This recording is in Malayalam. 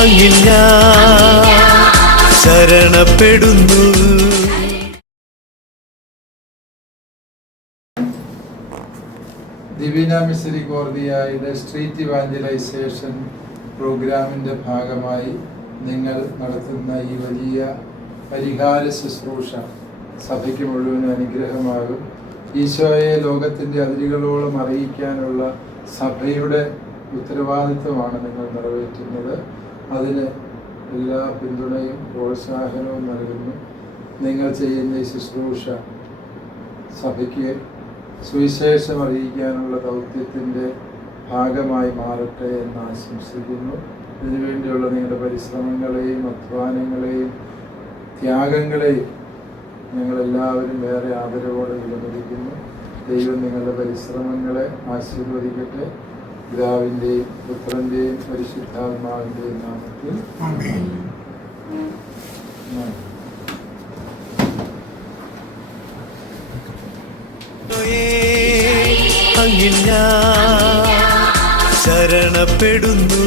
അങ്ങിൽ ഞാൻ ശരണപ്പെടുന്നു. ദിവ്യന മിസരിക്കോർദിയയുടെ സ്ട്രീറ്റ് ഇവാഞ്ചലൈസേഷൻ പ്രോഗ്രാമിൻ്റെ ഭാഗമായി നിങ്ങൾ നടത്തുന്ന ഈ വലിയ പരിഹാര ശുശ്രൂഷ സഭയ്ക്ക് മുഴുവൻ അനുഗ്രഹമാകും. ഈശോയെ ലോകത്തിൻ്റെ അതിരുകളോളം അറിയിക്കാനുള്ള സഭയുടെ ഉത്തരവാദിത്വമാണ് നിങ്ങൾ നിറവേറ്റുന്നത്. അതിന് എല്ലാ പിന്തുണയും പ്രോത്സാഹനവും നൽകുന്നു. നിങ്ങൾ ചെയ്യുന്ന ഈ ശുശ്രൂഷ സഭയ്ക്ക് സുവിശേഷം അറിയിക്കാനുള്ള ദൗത്യത്തിൻ്റെ ഭാഗമായി മാറട്ടെ എന്ന് ആശംസിക്കുന്നു. ഇതിനുവേണ്ടിയുള്ള നിങ്ങളുടെ പരിശ്രമങ്ങളെയും അധ്വാനങ്ങളെയും ത്യാഗങ്ങളെയും ഞങ്ങളെല്ലാവരും വേറെ ആദരവോടെ വിലമതിക്കുന്നു. ദൈവം നിങ്ങളുടെ പരിശ്രമങ്ങളെ ആശീർവദിക്കട്ടെ. പിതാവിൻ്റെയും പുത്രൻ്റെയും പരിശുദ്ധാത്മാവിൻ്റെയും നാമത്തിൽ അങ്ങിൽ ഞാൻ ശരണപ്പെടുന്നു.